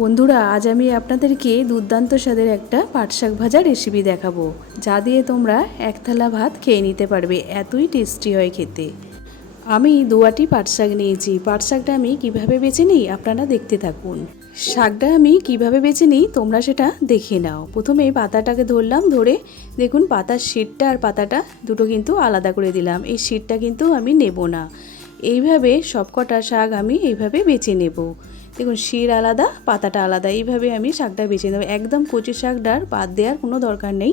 বন্ধুরা, আজ আমি আপনাদেরকে দুর্দান্ত স্বাদের একটা পাট শাক ভাজা রেসিপি দেখাবো, যা দিয়ে তোমরা এক থালা ভাত খেয়ে নিতে পারবে। এতই টেস্টি হয় খেতে। আমি 2 আটি পাট শাক নিয়েছি। পাট শাকটা আমি কিভাবে বেছে নিই আপনারা দেখতে থাকুন। শাকটা আমি কিভাবে বেছে নিই তোমরা সেটা দেখে নাও। প্রথমে পাতাটাকে ধরলাম, ধরে দেখুন পাতার শিরটা আর পাতাটা দুটো কিন্তু আলাদা করে দিলাম। এই শিরটা কিন্তু আমি নেব না। এইভাবে সবকটা শাক আমি এইভাবে বেছে নেব। দেখুন শির আলাদা, পাতাটা আলাদা, এইভাবে আমি শাকটা বেছে নেব। একদম কচি শাকটার বাদ দেওয়ার কোনো দরকার নেই।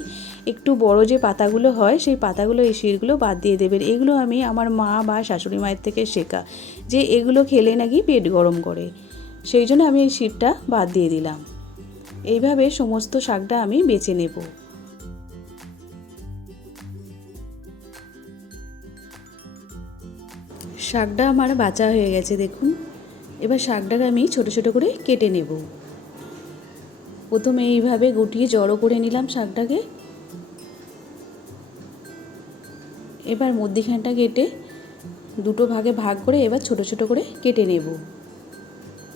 একটু বড় যে পাতাগুলো হয় সেই পাতাগুলো, এই শিরগুলো বাদ দিয়ে দেবেন। এগুলো আমি আমার মা বা শাশুড়ি মায়ের থেকে শেখা, যে এগুলো খেলে নাকি পেট গরম করে, সেই জন্য আমি এই শিরটা বাদ দিয়ে দিলাম। এইভাবে সমস্ত শাকটা আমি বেছে নেব। শাকটা আমার বাছা হয়ে গেছে দেখুন। এবার শাকটাকে আমি ছোট ছোট করে কেটে নেব। প্রথমে এইভাবে গুটিয়ে জড়ো করে নিলাম শাকটাকে। এবার মধ্যিখানটা কেটে দুটো ভাগে ভাগ করে এবার ছোট ছোট করে কেটে নেব।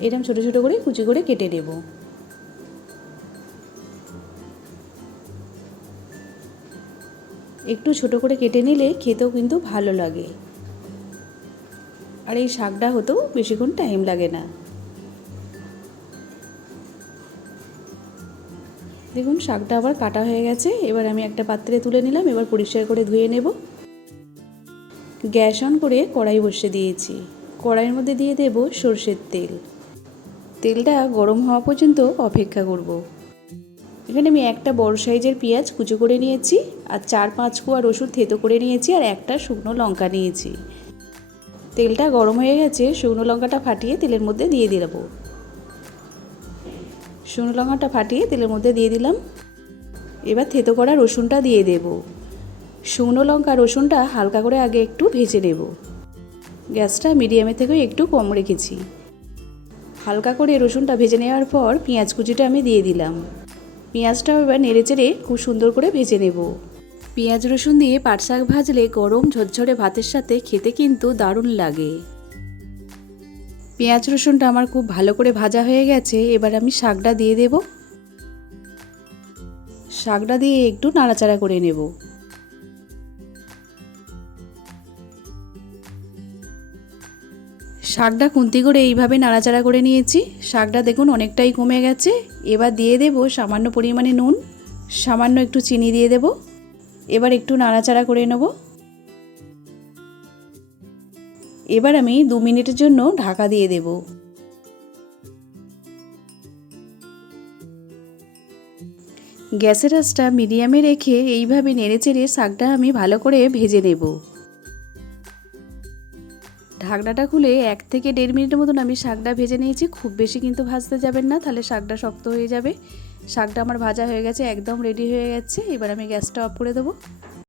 এরকম ছোট ছোট করে কুচি করে কেটে নেব। একটু ছোট করে কেটে নিলে খেতেও কিন্তু ভালো লাগে, আর এই শাকটা হতেও বেশিক্ষণ টাইম লাগে না। দেখুন শাকটা আবার কাটা হয়ে গেছে। এবার আমি একটা পাত্রে তুলে নিলাম। এবার পরিষ্কার করে ধুয়ে নেব। গ্যাস অন করে কড়াই বসিয়ে দিয়েছি। কড়াইয়ের মধ্যে দিয়ে দেব সরষের তেল। তেলটা গরম হওয়া পর্যন্ত অপেক্ষা করব। এখানে আমি একটা বড় সাইজের পেঁয়াজ কুচি করে নিয়েছি, আর 4-5 কোয়া রসুন থেতো করে নিয়েছি, আর একটা শুকনো লঙ্কা নিয়েছি। তেলটা গরম হয়ে গেছে। শুকনো লঙ্কাটা ফাটিয়ে তেলের মধ্যে দিয়ে দেব। শুকনো লঙ্কাটা ফাটিয়ে তেলের মধ্যে দিয়ে দিলাম। এবার থেতো করা রসুনটা দিয়ে দেব। শুকনো লঙ্কা রসুনটা হালকা করে আগে একটু ভেজে নেব। গ্যাসটা মিডিয়ামে থেকে একটু কম রেখেছি। হালকা করে রসুনটা ভেজে নেওয়ার পর পেঁয়াজ কুচিটা আমি দিয়ে দিলাম। পেঁয়াজটাও এবার নেড়েচেড়ে খুব সুন্দর করে ভেজে নেব। পেঁয়াজ রসুন দিয়ে পাট শাক ভাজলে গরম ঝরঝরে ভাতের সাথে খেতে কিন্তু দারুণ লাগে। পেঁয়াজ রসুনটা আমার খুব ভালো করে ভাজা হয়ে গেছে। এবার আমি শাকটা দিয়ে দেব। শাকটা দিয়ে একটু নাড়াচাড়া করে নেব। শাকটা খুন্তি করে এইভাবে নাড়াচাড়া করে নিয়েছি। শাকটা দেখুন অনেকটাই কমে গেছে। এবার দিয়ে দেব সামান্য পরিমাণে নুন, সামান্য একটু চিনি দিয়ে দেব। এবার একটু নাড়াচাড়া করে নেব। এবার আমি 2 মিনিটের জন্য ঢাকা দিয়ে দেব। গ্যাসের আঁচটা মিডিয়ামে রেখে এইভাবে নেড়েচেড়ে শাকটা আমি ভালো করে ভেজে নেব। ঢাকনাটা খুলে 1 থেকে 1.5 মিনিটের মতন আমি শাকটা ভেজে নিয়েছি। খুব বেশি কিন্তু ভাজতে যাবেন না, তাহলে শাকটা শক্ত হয়ে যাবে। শাকটা আমার ভাজা হয়ে গেছে, একদম রেডি হয়ে গেছে। এবার আমি গ্যাসটা অফ করে দেবো।